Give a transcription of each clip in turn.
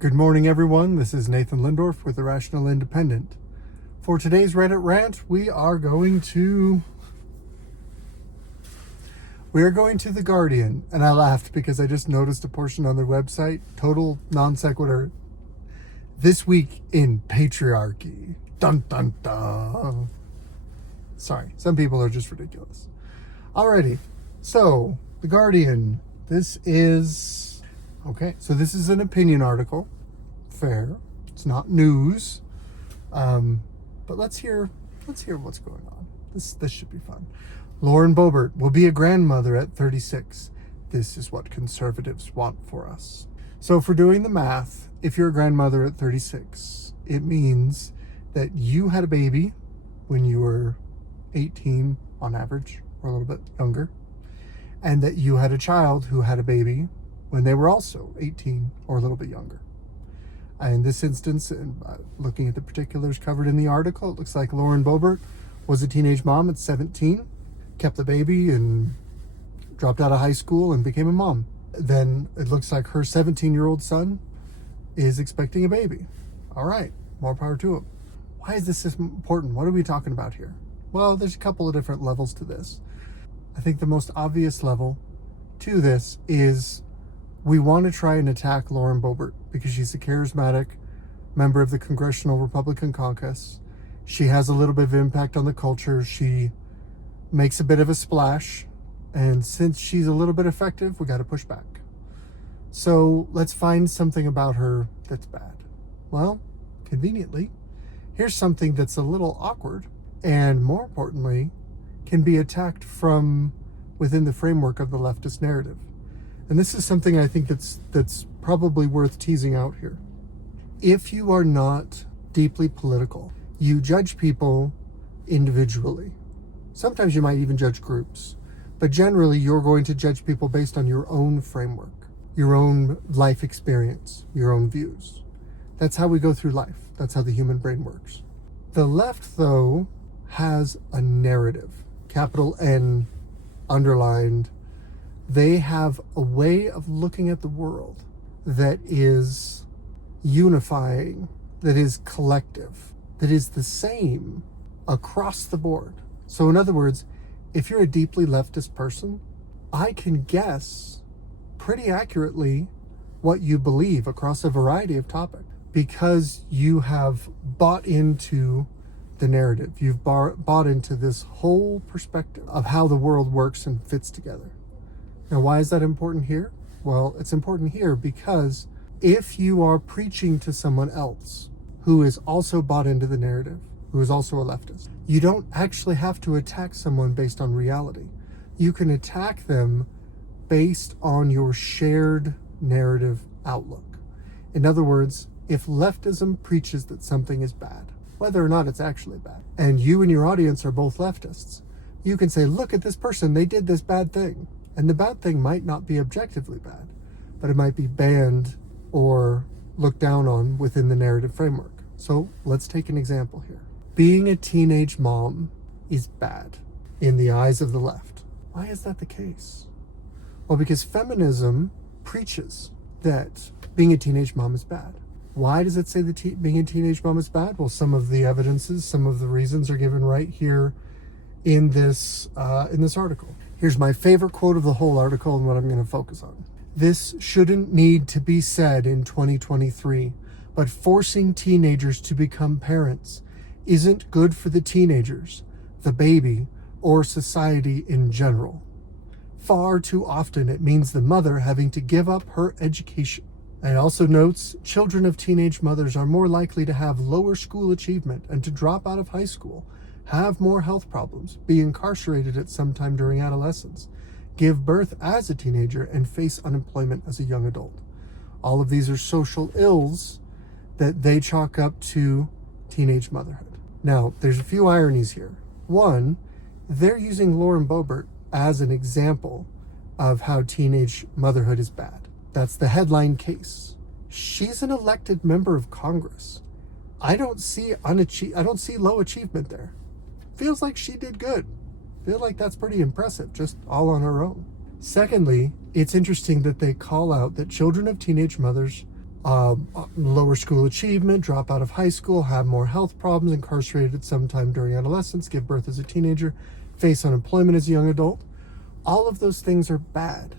Good morning, everyone. This is Nathan Lindorf with The Rational Independent. For today's Reddit rant, we are going to The Guardian. And I laughed because I just noticed a portion on their website, total non sequitur. This week in Patriarchy. Dun dun dun. Sorry, some people are just ridiculous. Alrighty, so The Guardian. This is an opinion article. Fair. It's not news. But let's hear what's going on. This should be fun. Lauren Boebert will be a grandmother at 36. This is what conservatives want for us. So for doing the math, if you're a grandmother at 36, it means that you had a baby when you were 18 on average, or a little bit younger, and that you had a child who had a baby when they were also 18 or a little bit younger. In this instance, and looking at the particulars covered in the article, it looks like Lauren Boebert was a teenage mom at 17, kept the baby and dropped out of high school and became a mom. Then it looks like her 17-year-old son is expecting a baby. All right, more power to him. Why is this important? What are we talking about here? Well, there's a couple of different levels to this. I think the most obvious level to this is we want to try and attack Lauren Boebert because she's a charismatic member of the Congressional Republican Caucus. She has a little bit of impact on the culture. She makes a bit of a splash. And since she's a little bit effective, we got to push back. So let's find something about her that's bad. Well, conveniently, here's something that's a little awkward and, more importantly, can be attacked from within the framework of the leftist narrative. And this is something I think that's probably worth teasing out here. If you are not deeply political, you judge people individually. Sometimes you might even judge groups. But generally, you're going to judge people based on your own framework, your own life experience, your own views. That's how we go through life. That's how the human brain works. The left, though, has a narrative, capital N, underlined. They have a way of looking at the world that is unifying, that is collective, that is the same across the board. So in other words, if you're a deeply leftist person, I can guess pretty accurately what you believe across a variety of topics because you have bought into the narrative. You've bought into this whole perspective of how the world works and fits together. Now, why is that important here? Well, it's important here because if you are preaching to someone else who is also bought into the narrative, who is also a leftist, you don't actually have to attack someone based on reality. You can attack them based on your shared narrative outlook. In other words, if leftism preaches that something is bad, whether or not it's actually bad, and you and your audience are both leftists, you can say, look at this person, they did this bad thing. And the bad thing might not be objectively bad, but it might be banned or looked down on within the narrative framework. So let's take an example here. Being a teenage mom is bad in the eyes of the left. Why is that the case? Well, because feminism preaches that being a teenage mom is bad. Why does it say that being a teenage mom is bad? Well, some of the evidences, some of the reasons are given right here in this article. Here's my favorite quote of the whole article and what I'm going to focus on. This shouldn't need to be said in 2023, but forcing teenagers to become parents isn't good for the teenagers, the baby, or society in general. Far too often it means the mother having to give up her education. It also notes children of teenage mothers are more likely to have lower school achievement and to drop out of high school, have more health problems, be incarcerated at some time during adolescence, give birth as a teenager, and face unemployment as a young adult. All of these are social ills that they chalk up to teenage motherhood. Now, there's a few ironies here. One, they're using Lauren Boebert as an example of how teenage motherhood is bad. That's the headline case. She's an elected member of Congress. I don't see low achievement there. Feels like she did good. Feel like that's pretty impressive, just all on her own. Secondly, it's interesting that they call out that children of teenage mothers lower school achievement, drop out of high school, have more health problems, incarcerated sometime during adolescence, give birth as a teenager, face unemployment as a young adult. All of those things are bad.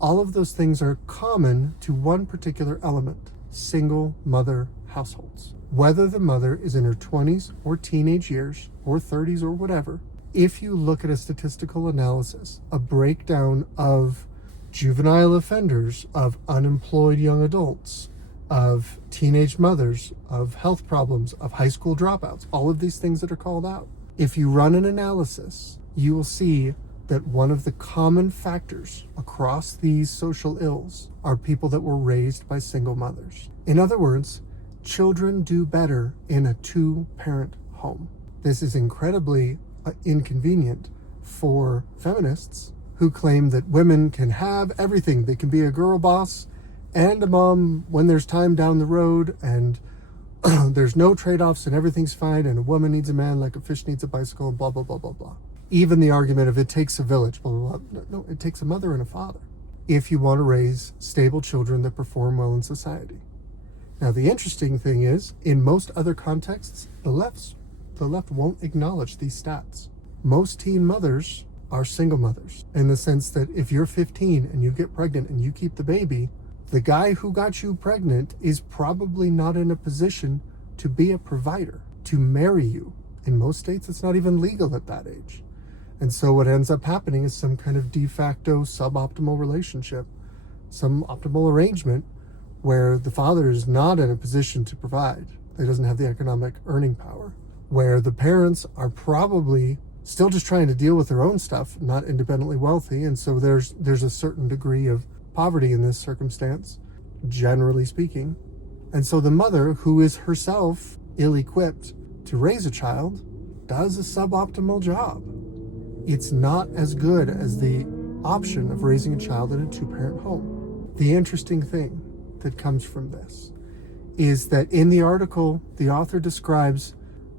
All of those things are common to one particular element: single mother households. Whether the mother is in her 20s or teenage years or 30s or whatever, if you look at a statistical analysis, a breakdown of juvenile offenders, of unemployed young adults, of teenage mothers, of health problems, of high school dropouts, all of these things that are called out, if you run an analysis, you will see that one of the common factors across these social ills are people that were raised by single mothers. In other words, children do better in a two-parent home. This is incredibly inconvenient for feminists who claim that women can have everything. They can be a girl boss and a mom when there's time down the road, and there's no trade-offs and everything's fine, and a woman needs a man like a fish needs a bicycle, and blah, blah, blah, blah, blah. Even the argument of it takes a village, blah, blah, blah. No, it takes a mother and a father if you want to raise stable children that perform well in society. Now, the interesting thing is, in most other contexts, the left won't acknowledge these stats. Most teen mothers are single mothers, in the sense that if you're 15 and you get pregnant and you keep the baby, the guy who got you pregnant is probably not in a position to be a provider, to marry you. In most states, it's not even legal at that age. And so what ends up happening is some kind of de facto suboptimal relationship, some optimal arrangement where the father is not in a position to provide. He doesn't have the economic earning power, where the parents are probably still just trying to deal with their own stuff, not independently wealthy. And so there's a certain degree of poverty in this circumstance, generally speaking. And so the mother, who is herself ill-equipped to raise a child, does a suboptimal job. It's not as good as the option of raising a child in a two-parent home. The interesting thing that comes from this is that in the article, the author describes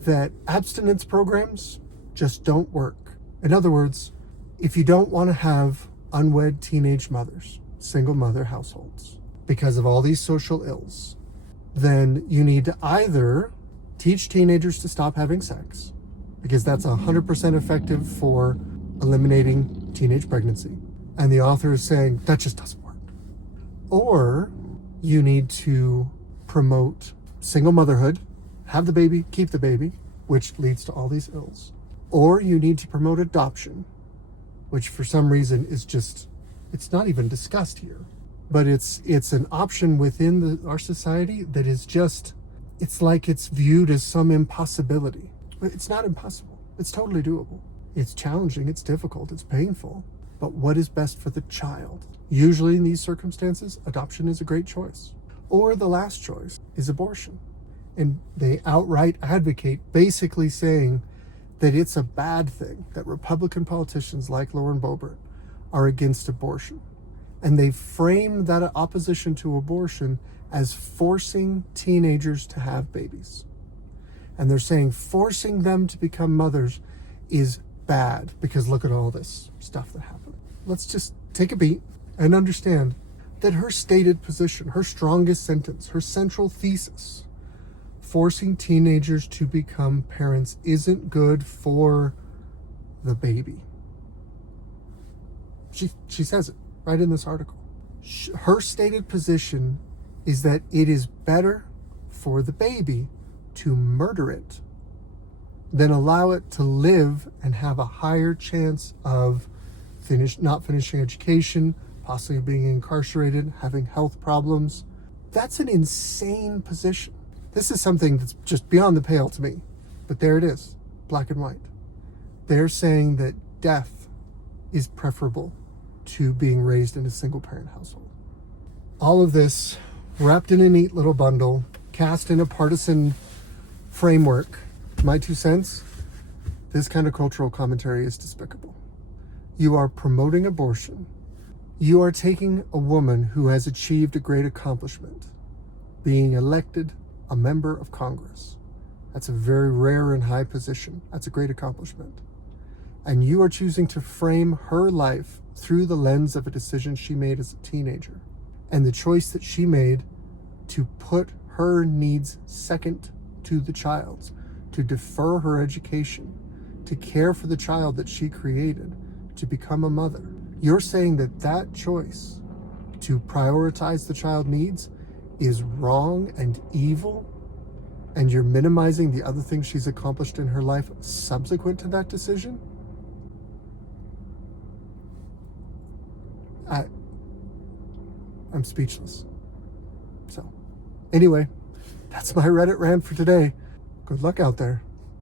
that abstinence programs just don't work. In other words, if you don't want to have unwed teenage mothers, single mother households, because of all these social ills, then you need to either teach teenagers to stop having sex, because that's 100% effective for eliminating teenage pregnancy. And the author is saying that just doesn't work. Or you need to promote single motherhood, have the baby, keep the baby, which leads to all these ills. Or you need to promote adoption, which for some reason is just, it's not even discussed here. But it's an option within our society that is just, it's like it's viewed as some impossibility. But it's not impossible. It's totally doable. It's challenging, it's difficult, it's painful. But what is best for the child? Usually in these circumstances, adoption is a great choice. Or the last choice is abortion. And they outright advocate, basically saying that it's a bad thing that Republican politicians like Lauren Boebert are against abortion. And they frame that opposition to abortion as forcing teenagers to have babies. And they're saying forcing them to become mothers is bad because look at all this stuff that happened. Let's just take a beat and understand that her stated position, her strongest sentence, her central thesis, forcing teenagers to become parents isn't good for the baby. She says it right in this article. Her stated position is that it is better for the baby to murder it than allow it to live and have a higher chance of not finishing education, possibly being incarcerated, having health problems. That's an insane position. This is something that's just beyond the pale to me, but there it is, black and white. They're saying that death is preferable to being raised in a single parent household. All of this wrapped in a neat little bundle, cast in a partisan framework. My 2 cents, this kind of cultural commentary is despicable. You are promoting abortion. You are taking a woman who has achieved a great accomplishment, being elected a member of Congress. That's a very rare and high position. That's a great accomplishment. And you are choosing to frame her life through the lens of a decision she made as a teenager. And the choice that she made to put her needs second to the child's, to defer her education, to care for the child that she created, to become a mother. You're saying that that choice to prioritize the child's needs is wrong and evil, and you're minimizing the other things she's accomplished in her life subsequent to that decision? I'm speechless. So, anyway, that's my Reddit rant for today. Good luck out there.